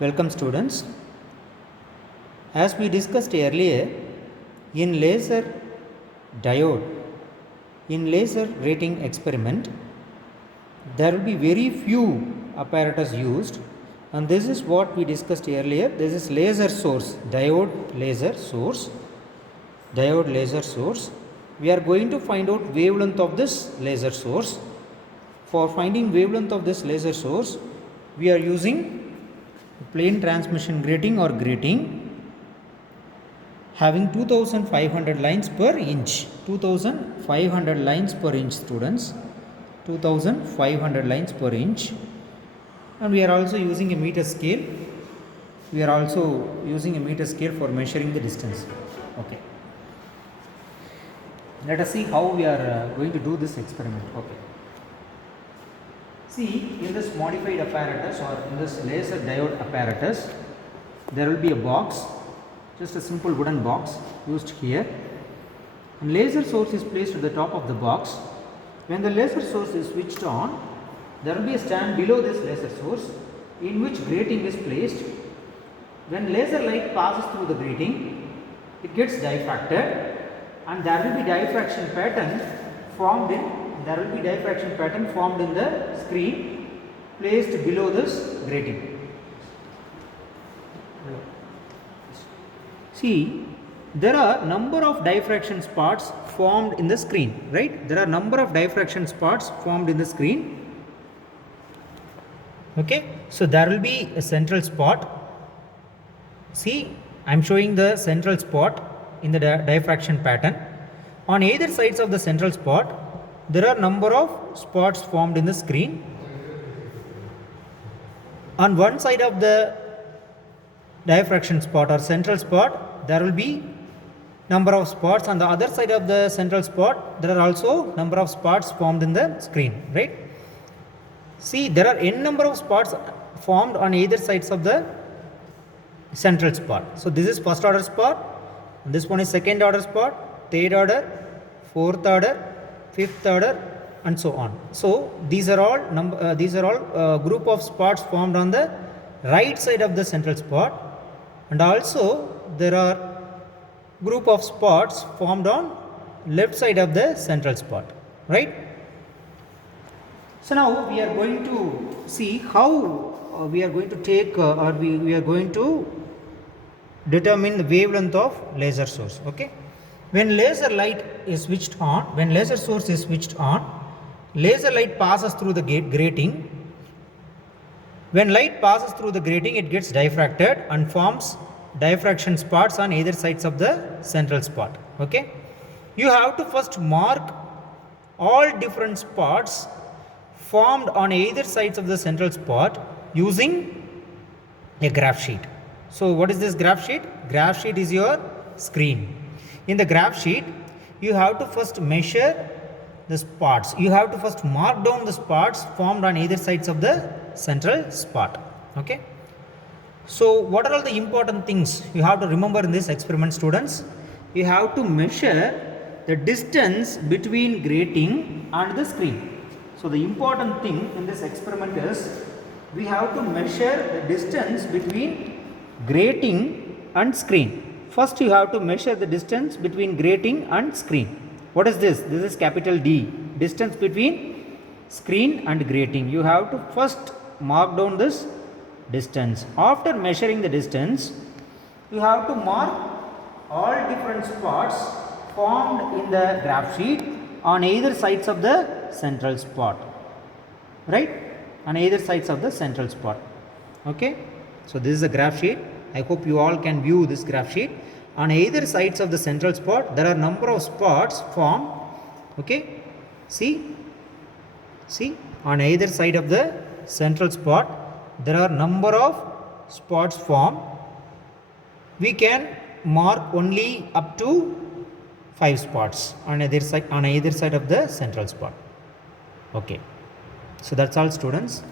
Welcome students. As we discussed earlier, in laser diode, in laser rating experiment, there will be very few apparatus used, and this is what we discussed earlier. This is laser source, diode laser source. We are going to find out wavelength of this laser source. For finding wavelength of this laser source, we are using plane transmission grating or grating having 2500 lines per inch. 2500 lines per inch, students. 2500 lines per inch. And we are also using a meter scale. For measuring the distance. Okay. Let us see how we are going to do this experiment. Okay. See, in this modified apparatus or in this laser diode apparatus, there will be a box, just a simple wooden box used here. And laser source is placed at the top of the box. When the laser source is switched on, there will be a stand below this laser source in which grating is placed. When laser light passes through the grating, it gets diffracted, and there will be diffraction pattern formed in the screen placed below this grating. See, there are number of diffraction spots formed in the screen, right? There are number of diffraction spots formed in the screen. Okay, so there will be a central spot. See, I am showing the central spot in the diffraction pattern. On either sides of the central spot, there are number of spots formed in the screen. On one side of the diffraction spot or central spot, there will be number of spots. On the other side of the central spot, there are also number of spots formed in the screen, right? See, there are n number of spots formed on either sides of the central spot. So this is first order spot, and this one is second order spot, third order, fourth order, fifth order, and so on. So these are all group of spots formed on the right side of the central spot, and also there are group of spots formed on left side of the central spot, right? So now we are going to see how we are going to take we are going to determine the wavelength of laser source. Okay. When laser light is switched on, when laser source is switched on, laser light passes through the grating. When light passes through the grating, it gets diffracted and forms diffraction spots on either sides of the central spot. Okay. You have to first mark all different spots formed on either sides of the central spot using a graph sheet. So what is this graph sheet? Graph sheet is your screen. In the graph sheet, you have to first measure the spots. You have to first mark down the spots formed on either sides of the central spot. Okay. So what are all the important things you have to remember in this experiment, students? You have to measure the distance between grating and the screen. So the important thing in this experiment is we have to measure the distance between grating and screen. First you have to measure the distance between grating and screen. What is this? This is capital D, distance between screen and grating. You have to first mark down this distance. After measuring the distance, you have to mark all different spots formed in the graph sheet on either sides of the central spot, right? On either sides of the central spot. Okay. So this is a graph sheet. I hope you all can view this graph sheet. On either sides of the central spot, there are number of spots formed. Okay. See, on either side of the central spot, there are number of spots formed. We can mark only up to 5 spots on either side of the central spot. Okay. So that's all, students.